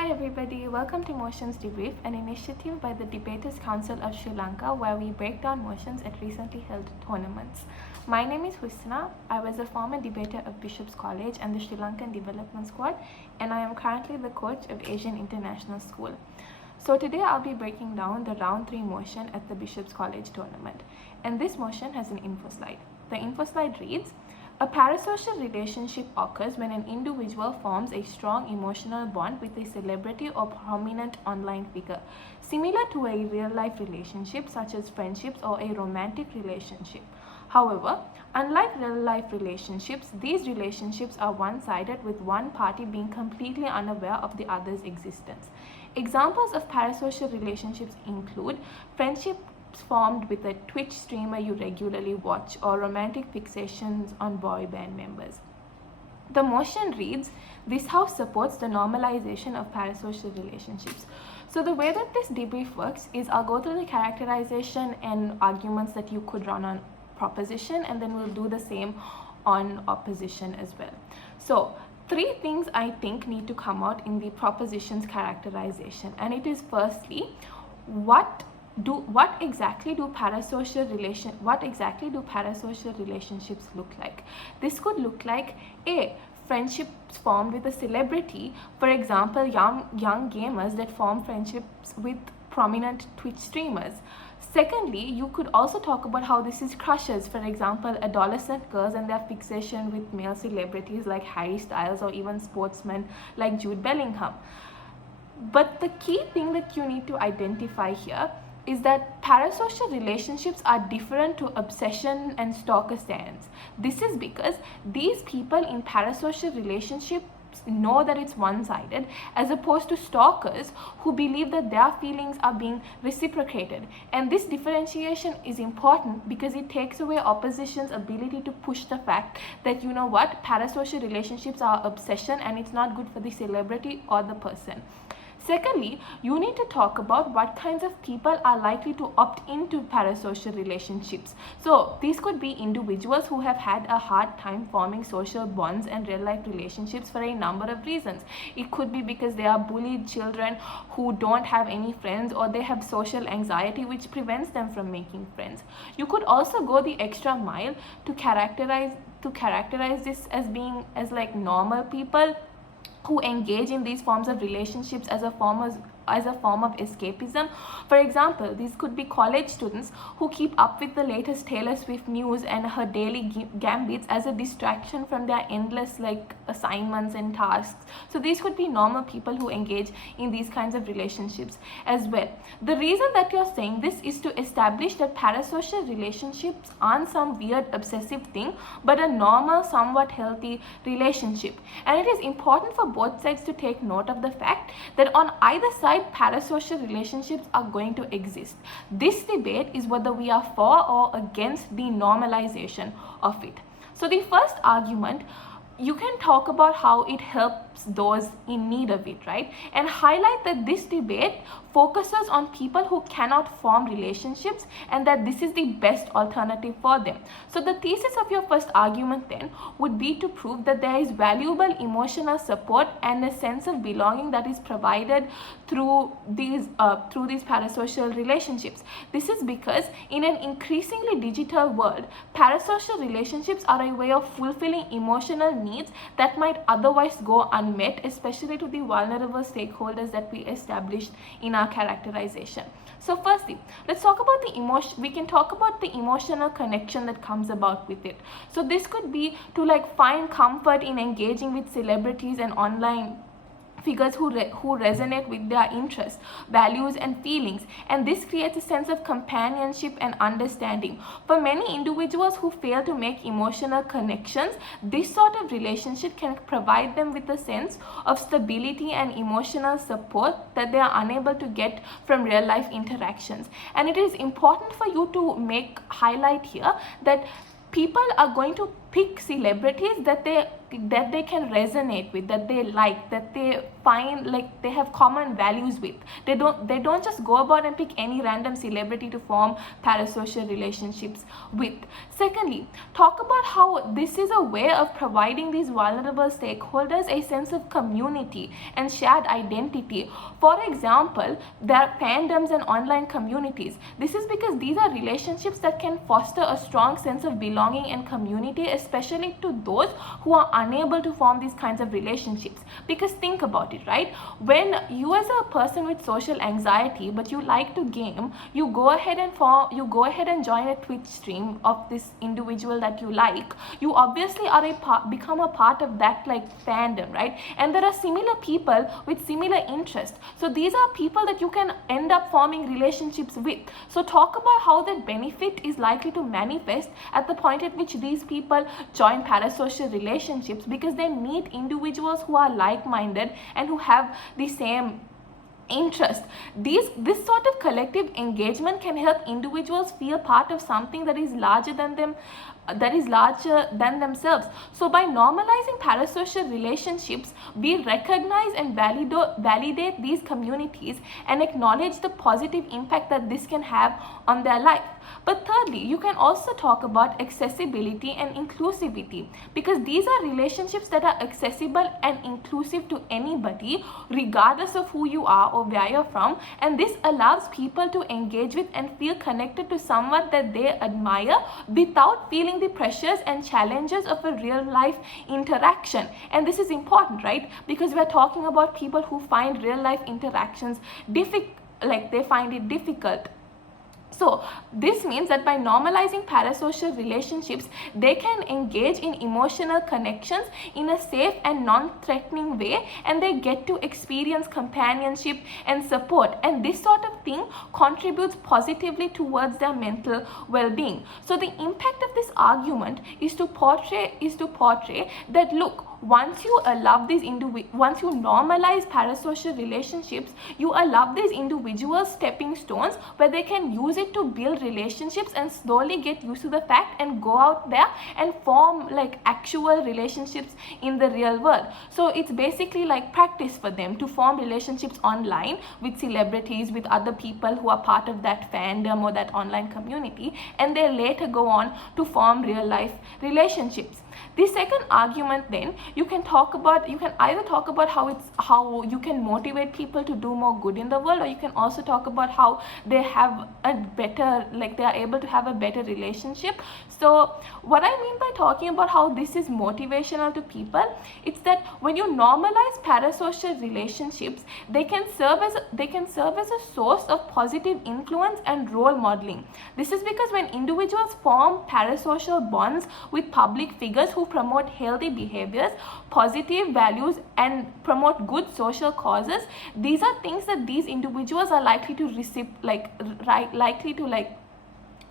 Hi everybody, welcome to Motions Debrief, an initiative by the Debaters Council of Sri Lanka where we break down motions at recently held tournaments. My name is Husnaa. I was a former debater of Bishop's College and the Sri Lankan Development Squad, and I am currently the coach of Asian International School. So today I'll be breaking down the round 3 motion at the Bishop's College tournament, and this motion has an info slide. The info slide reads, a parasocial relationship occurs when an individual forms a strong emotional bond with a celebrity or prominent online figure, similar to a real-life relationship such as friendships or a romantic relationship. However, unlike real-life relationships, these relationships are one-sided, with one party being completely unaware of the other's existence. Examples of parasocial relationships include friendship formed with a Twitch streamer you regularly watch, or romantic fixations on boy band members. The motion reads, this house supports the normalization of parasocial relationships. So the way that this debrief works is I'll go through the characterization and arguments that you could run on proposition, and then we'll do the same on opposition as well. So 3 things I think need to come out in the proposition's characterization, and it is firstly, what exactly do parasocial relationships look like? This could look like a friendships formed with a celebrity, for example young gamers that form friendships with prominent Twitch streamers. Secondly, you could also talk about how this is crushes, for example adolescent girls and their fixation with male celebrities like Harry Styles, or even sportsmen like Jude Bellingham. But the key thing that you need to identify here is that parasocial relationships are different to obsession and stalker stance. This is because these people in parasocial relationships know that it's one-sided, as opposed to stalkers who believe that their feelings are being reciprocated. And this differentiation is important because it takes away opposition's ability to push the fact that, you know what, parasocial relationships are obsession and it's not good for the celebrity or the person. Secondly, you need to talk about what kinds of people are likely to opt into parasocial relationships. So these could be individuals who have had a hard time forming social bonds and real-life relationships for a number of reasons. It could be because they are bullied children who don't have any friends, or they have social anxiety which prevents them from making friends. You could also go the extra mile to characterize this as being like normal people who engage in these forms of relationships as a form of escapism. For example, these could be college students who keep up with the latest Taylor Swift news and her daily gambits as a distraction from their endless assignments and tasks. So these could be normal people who engage in these kinds of relationships as well. The reason that you're saying this is to establish that parasocial relationships aren't some weird obsessive thing, but a normal, somewhat healthy relationship. And it is important for both sides to take note of the fact that on either side, parasocial relationships are going to exist. This debate is whether we are for or against the normalization of it. So the first argument, you can talk about how it helps those in need of it, right? And highlight that this debate focuses on people who cannot form relationships, and that this is the best alternative for them. So the thesis of your first argument then would be to prove that there is valuable emotional support and a sense of belonging that is provided through these parasocial relationships. This is because in an increasingly digital world, parasocial relationships are a way of fulfilling emotional needs that might otherwise go unmet, especially to the vulnerable stakeholders that we established in our characterization. So firstly, let's talk about the emotion. We can talk about the emotional connection that comes about with it. So this could be to find comfort in engaging with celebrities and online figures who resonate with their interests, values and feelings, and this creates a sense of companionship and understanding. For many individuals who fail to make emotional connections, this sort of relationship can provide them with a sense of stability and emotional support that they are unable to get from real life interactions. And it is important for you to highlight here that people are going to pick celebrities that they can resonate with, that they like, that they find like they have common values with. They don't just go about and pick any random celebrity to form parasocial relationships with. Secondly, talk about how this is a way of providing these vulnerable stakeholders a sense of community and shared identity. For example, there are fandoms and online communities. This is because these are relationships that can foster a strong sense of belonging and community, especially to those who are unable to form these kinds of relationships. Because think about it, right? When you as a person with social anxiety but you like to game, you go ahead and join a Twitch stream of this individual that you like. You obviously are become a part of that like fandom, right? And there are similar people with similar interests, so these are people that you can end up forming relationships with. So talk about how that benefit is likely to manifest at the point at which these people join parasocial relationships, because they meet individuals who are like-minded and who have the same interest. This sort of collective engagement can help individuals feel part of something that is larger than themselves. So by normalizing parasocial relationships, we recognize and validate these communities and acknowledge the positive impact that this can have on their life. But thirdly, you can also talk about accessibility and inclusivity, because these are relationships that are accessible and inclusive to anybody, regardless of who you are or where you're from. And this allows people to engage with and feel connected to someone that they admire without feeling the pressures and challenges of a real life interaction. And this is important, right? Because we're talking about people who find real life interactions they find it difficult. So this means that by normalizing parasocial relationships, they can engage in emotional connections in a safe and non-threatening way, and they get to experience companionship and support. And this sort of thing contributes positively towards their mental well-being. So the impact of this argument is to portray that, look, once you normalize parasocial relationships, you allow these individuals stepping stones where they can use it to build relationships and slowly get used to the fact and go out there and form like actual relationships in the real world. So it's basically like practice for them to form relationships online with celebrities, with other people who are part of that fandom or that online community, and they later go on to form real life relationships. The second argument, then, you can either talk about how you can motivate people to do more good in the world, or you can also talk about how they have they are able to have a better relationship. So what I mean by talking about how this is motivational to people, it's that when you normalize parasocial relationships, they can serve as a source of positive influence and role modeling. This is because when individuals form parasocial bonds with public figures who promote healthy behaviors, positive values, and promote good social causes, these are things that these individuals are likely to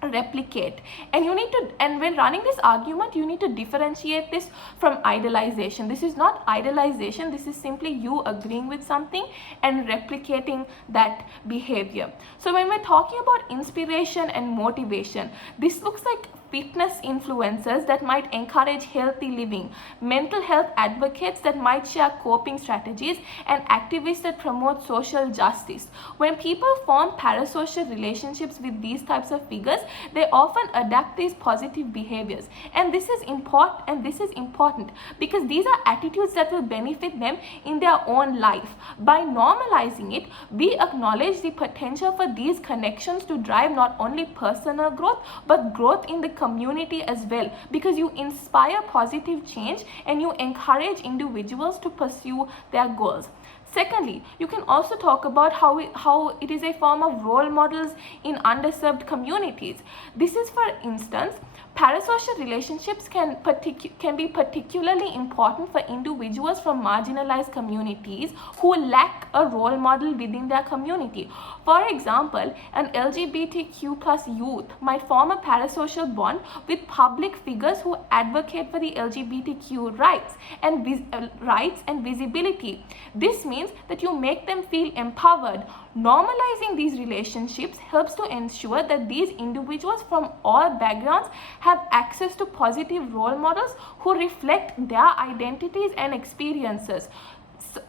replicate. And when running this argument, you need to differentiate this from idealization. This is not idealization, this is simply you agreeing with something and replicating that behavior. So when we're talking about inspiration and motivation, this looks like fitness influencers that might encourage healthy living, mental health advocates that might share coping strategies, and activists that promote social justice. When people form parasocial relationships with these types of figures, they often adapt these positive behaviors. And this is important because these are attitudes that will benefit them in their own life. By normalizing it, we acknowledge the potential for these connections to drive not only personal growth, but growth in the community as well, because you inspire positive change and you encourage individuals to pursue their goals. Secondly, you can also talk about how it is a form of role models in underserved communities. This is, for instance, parasocial relationships can be particularly important for individuals from marginalized communities who lack a role model within their community. For example, an LGBTQ plus youth might form a parasocial bond with public figures who advocate for the LGBTQ rights and visibility. This means means that you make them feel empowered. Normalizing these relationships helps to ensure that these individuals from all backgrounds have access to positive role models who reflect their identities and experiences.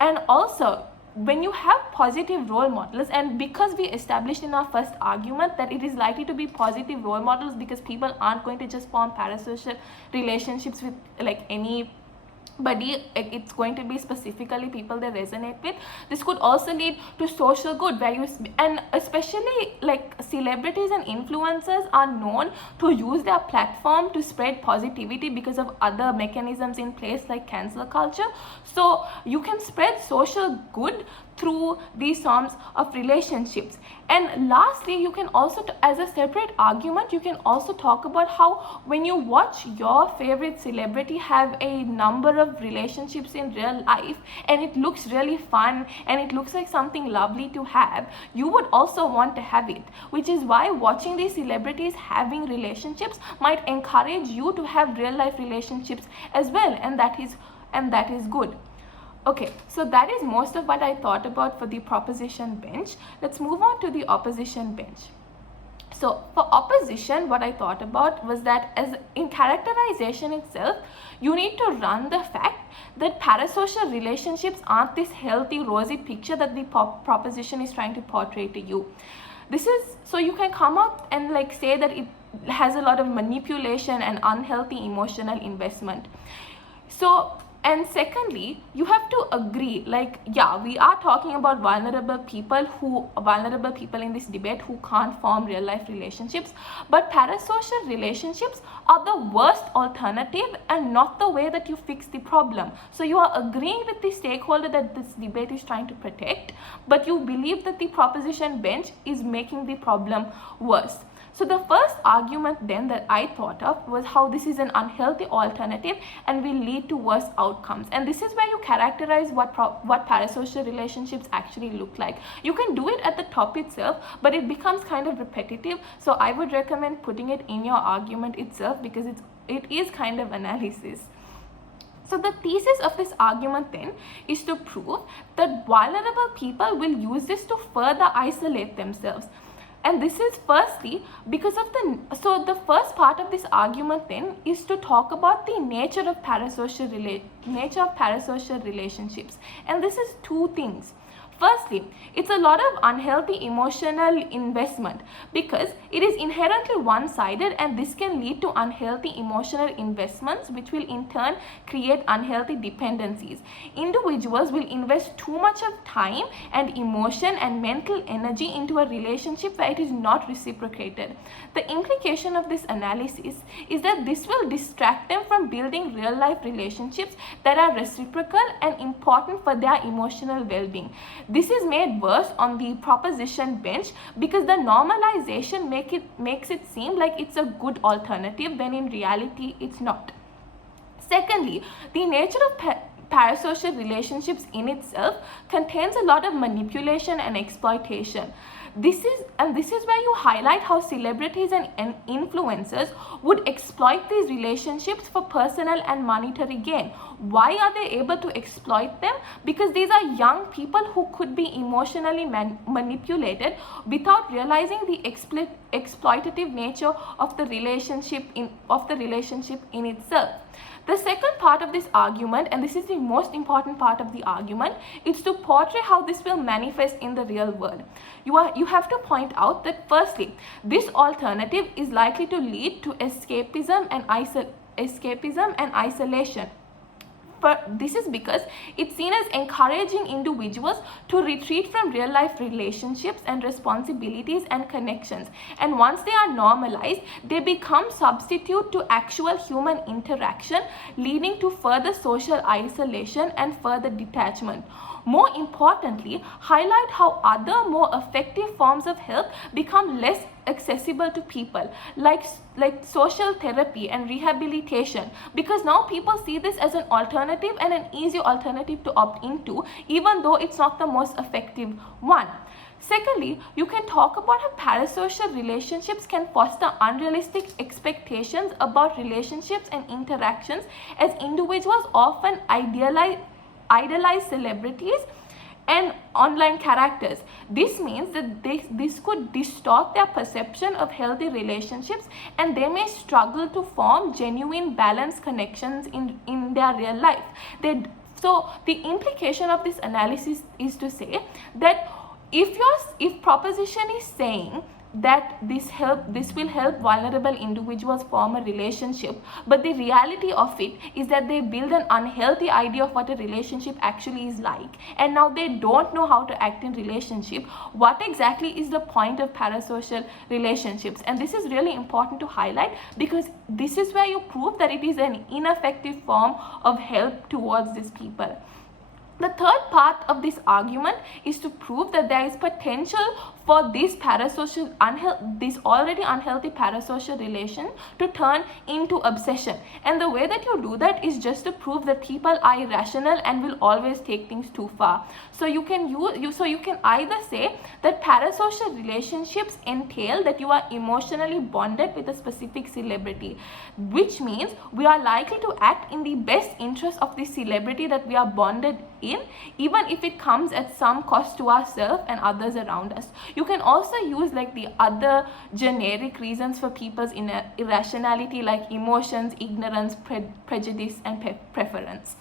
And also, when you have positive role models, and because we established in our first argument that it is likely to be positive role models because people aren't going to just form parasocial relationships with like anybody, it's going to be specifically people they resonate with. This could also lead to social good, where you, and especially like celebrities and influencers are known to use their platform to spread positivity because of other mechanisms in place like cancel culture. So you can spread social good through these forms of relationships. And lastly, you can also, as a separate argument, you can also talk about how when you watch your favorite celebrity have a number of relationships in real life and it looks really fun and it looks like something lovely to have, you would also want to have it, which is why watching these celebrities having relationships might encourage you to have real life relationships as well, and that is good. Okay, so that is most of what I thought about for the proposition bench. Let's move on to the opposition bench. So for opposition, what I thought about was that as in characterization itself, you need to run the fact that parasocial relationships aren't this healthy, rosy picture that the proposition is trying to portray to you. This is, so you can come out and like say that it has a lot of manipulation and unhealthy emotional investment. So, and secondly, you have to agree, like, yeah, we are talking about vulnerable people in this debate who can't form real life relationships, but parasocial relationships are the worst alternative and not the way that you fix the problem. So you are agreeing with the stakeholder that this debate is trying to protect, but you believe that the proposition bench is making the problem worse. So the first argument then that I thought of was how this is an unhealthy alternative and will lead to worse outcomes. And this is where you characterize what parasocial relationships actually look like. You can do it at the top itself, but it becomes kind of repetitive. So I would recommend putting it in your argument itself because it is kind of analysis. So the thesis of this argument then is to prove that vulnerable people will use this to further isolate themselves. And this is firstly because of the first part of this argument then is to talk about the nature of parasocial relationships. And this is two things. Firstly, it's a lot of unhealthy emotional investment because it is inherently one-sided, and this can lead to unhealthy emotional investments, which will in turn create unhealthy dependencies. Individuals will invest too much of time and emotion and mental energy into a relationship where it is not reciprocated. The implication of this analysis is that this will distract them from building real-life relationships that are reciprocal and important for their emotional well-being. This is made worse on the proposition bench because the normalization makes it seem like it's a good alternative when in reality it's not. Secondly, the nature of parasocial relationships in itself contains a lot of manipulation and exploitation. This is where you highlight how celebrities and influencers would exploit these relationships for personal and monetary gain. Why are they able to exploit them? Because these are young people who could be emotionally manipulated without realizing the exploitative nature of the relationship in itself. The second part of this argument, and this is the most important part of the argument, is to portray how this will manifest in the real world. You have to point out that firstly, this alternative is likely to lead to escapism and isolation. This is because it's seen as encouraging individuals to retreat from real life relationships and responsibilities and connections. And once they are normalized, they become substitute to actual human interaction, leading to further social isolation and further detachment. More importantly, highlight how other more effective forms of help become less accessible to people, like social therapy and rehabilitation, because now people see this as an alternative and an easy alternative to opt into, even though it's not the most effective one. Secondly, you can talk about how parasocial relationships can foster unrealistic expectations about relationships and interactions, as individuals often idolize celebrities and online characters. This means that this could distort their perception of healthy relationships, and they may struggle to form genuine balanced connections in their real life. So the implication of this analysis is to say that if proposition is saying that this will help vulnerable individuals form a relationship, but the reality of it is that they build an unhealthy idea of what a relationship actually is like, and now they don't know how to act in relationship, what exactly is the point of parasocial relationships? And this is really important to highlight, because this is where you prove that it is an ineffective form of help towards these people. The third part of this argument is to prove that there is potential for this already unhealthy parasocial relation to turn into obsession. And the way that you do that is just to prove that people are irrational and will always take things too far. So you can either say that parasocial relationships entail that you are emotionally bonded with a specific celebrity, which means we are likely to act in the best interest of the celebrity that we are bonded in, even if it comes at some cost to ourselves and others around us. You can also use like the other generic reasons for people's irrationality, like emotions, ignorance, prejudice, and preference.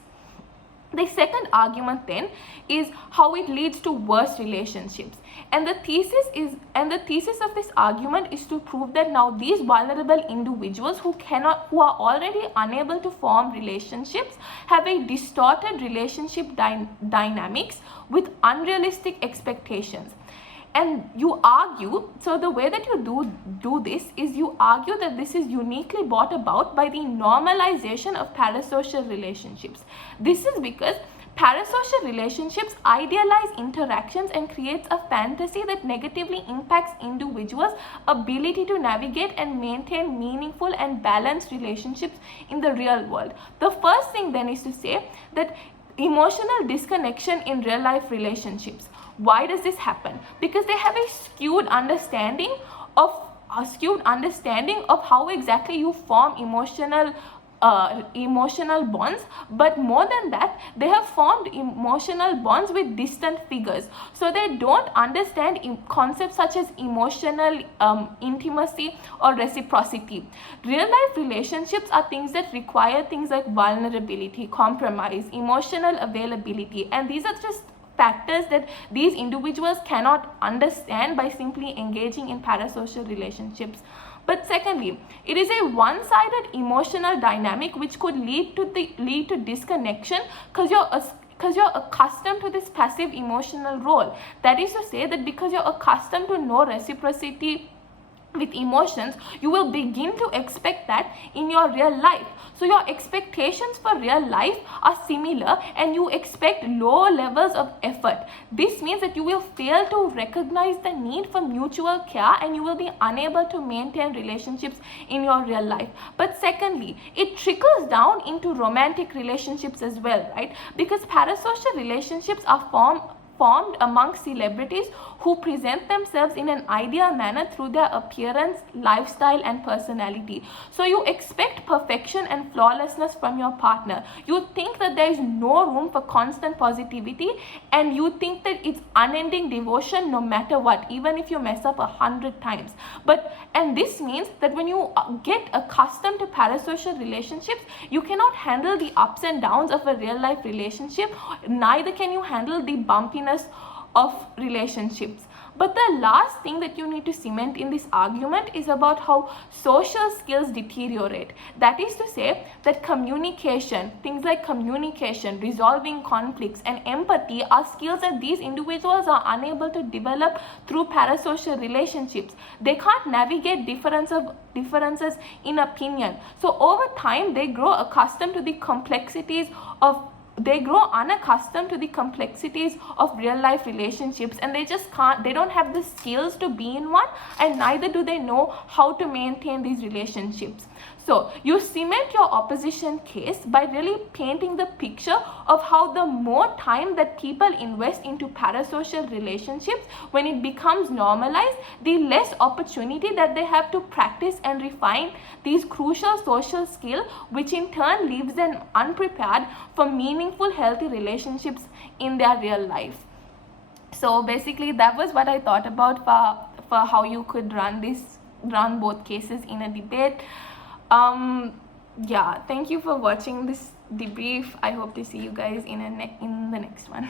The second argument then is how it leads to worse relationships. And the thesis of this argument is to prove that now these vulnerable individuals who are already unable to form relationships have a distorted relationship dynamics with unrealistic expectations. And you argue, so the way that you do this is you argue that this is uniquely brought about by the normalization of parasocial relationships. This is because parasocial relationships idealize interactions and creates a fantasy that negatively impacts individuals' ability to navigate and maintain meaningful and balanced relationships in the real world. The first thing then is to say that emotional disconnection in real life relationships. Why does this happen? Because they have a skewed understanding of how exactly you form emotional bonds, but more than that, they have formed emotional bonds with distant figures. So they don't understand concepts such as emotional intimacy or reciprocity. Real life relationships are things that require things like vulnerability, compromise, emotional availability, and these are just factors that these individuals cannot understand by simply engaging in parasocial relationships. But secondly, it is a one-sided emotional dynamic which could lead to disconnection because you're accustomed to this passive emotional role. That is to say that because you're accustomed to no reciprocity with emotions, you will begin to expect that in your real life. So your expectations for real life are similar and you expect low levels of effort. This means that you will fail to recognize the need for mutual care and you will be unable to maintain relationships in your real life. But secondly, it trickles down into romantic relationships as well, right? Because parasocial relationships are formed among celebrities who present themselves in an ideal manner through their appearance, lifestyle, and personality. So you expect perfection and flawlessness from your partner. You think that there is no room for constant positivity, and you think that it's unending devotion no matter what, even if you mess up 100 times. And this means that when you get accustomed to parasocial relationships, you cannot handle the ups and downs of a real life relationship, neither can you handle the bumpiness of relationships. But the last thing that you need to cement in this argument is about how social skills deteriorate. That is to say that communication, things like communication, resolving conflicts, and empathy are skills that these individuals are unable to develop through parasocial relationships. They can't navigate differences in opinion. So over time, they grow unaccustomed to the complexities of real life relationships, and they don't have the skills to be in one, and neither do they know how to maintain these relationships. So you cement your opposition case by really painting the picture of how the more time that people invest into parasocial relationships, when it becomes normalized, the less opportunity that they have to practice and refine these crucial social skills, which in turn leaves them unprepared for meaningful, healthy relationships in their real life. So basically that was what I thought about for how you could run both cases in a debate. Yeah, thank you for watching this debrief. I hope to see you guys in the next one.